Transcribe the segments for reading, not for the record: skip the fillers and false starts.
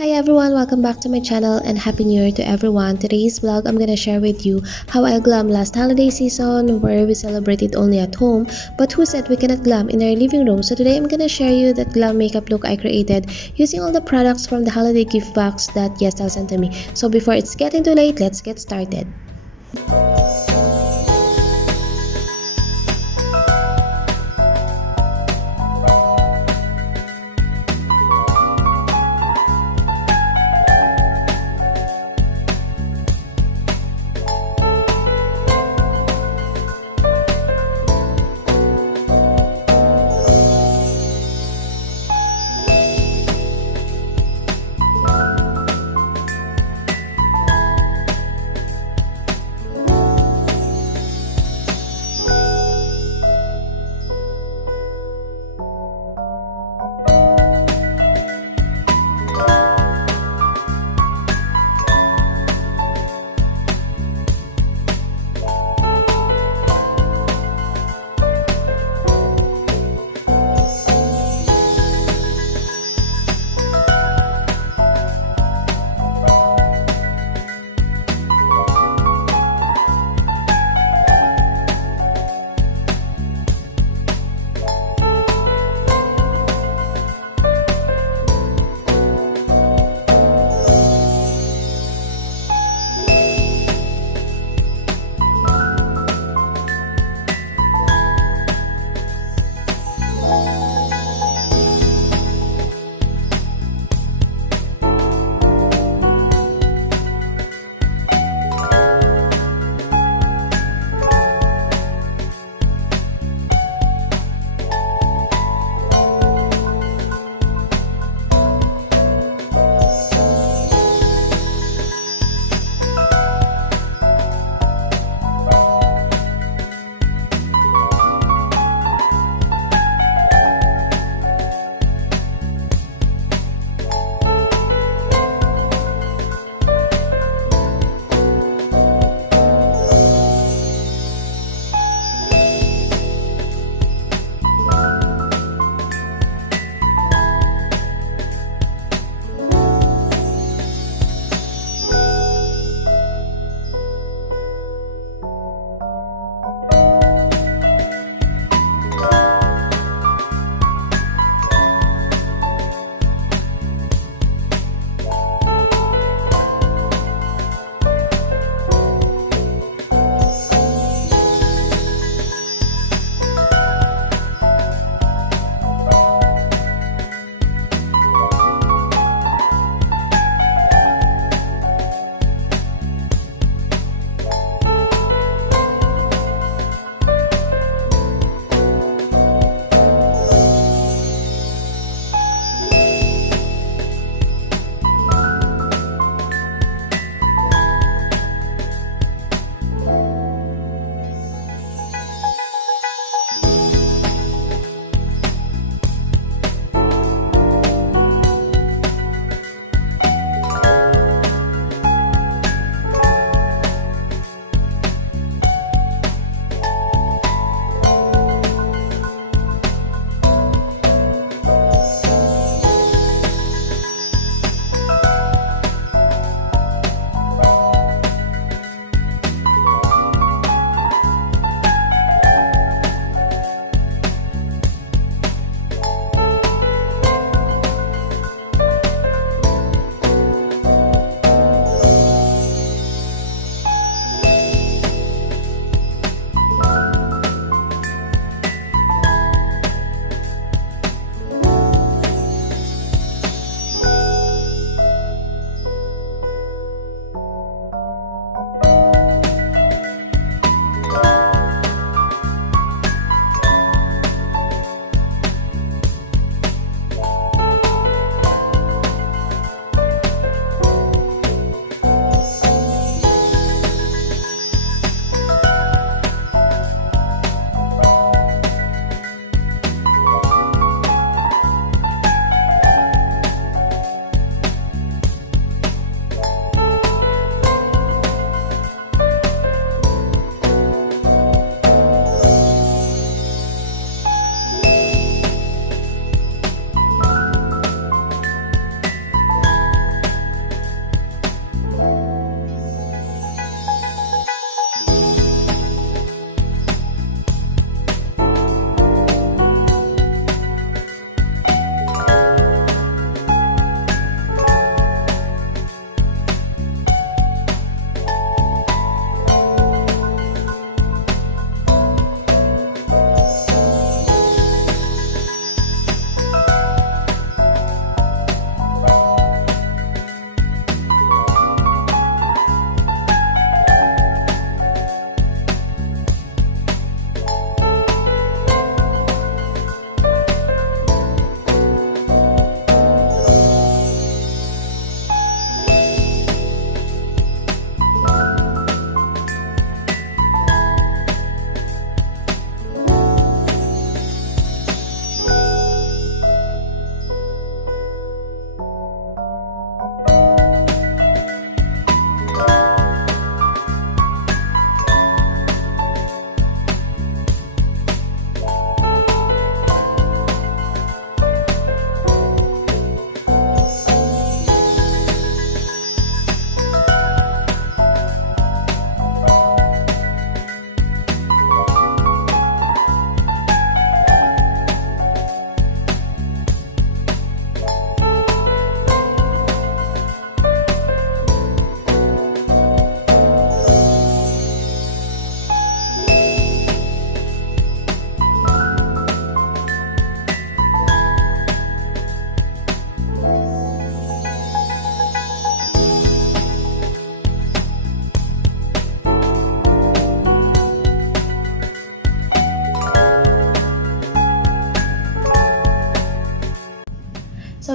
Hi everyone, welcome back to my channel and happy new year to everyone. Today's vlog I'm gonna share with you how I glam last holiday season where we celebrated only at home, but who said we cannot glam in our living room. So today I'm gonna share you that glam makeup look I created using all the products from the holiday gift box that YESSTYLE sent to me. So before it's getting too late, let's get started.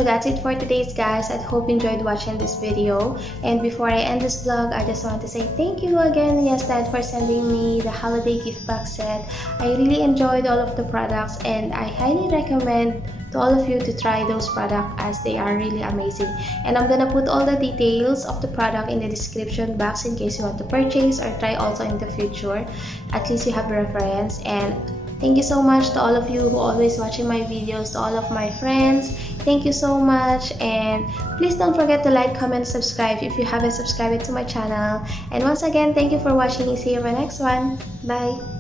that's it for today's guys. I hope you enjoyed watching this video. And before I end this vlog, I just want to say thank you again, YESSTYLE, for sending me the holiday gift box set. I really enjoyed all of the products, and I highly recommend to all of you to try those products as they are really amazing. And I'm gonna put all the details of the product in the description box in case you want to purchase or try also in the future. At least you have a reference. And thank you so much to all of you who always watching my videos, to all of my friends. Thank you so much, and please don't forget to like, comment, subscribe if you haven't subscribed to my channel. And once again, thank you for watching. See you in my next one. Bye.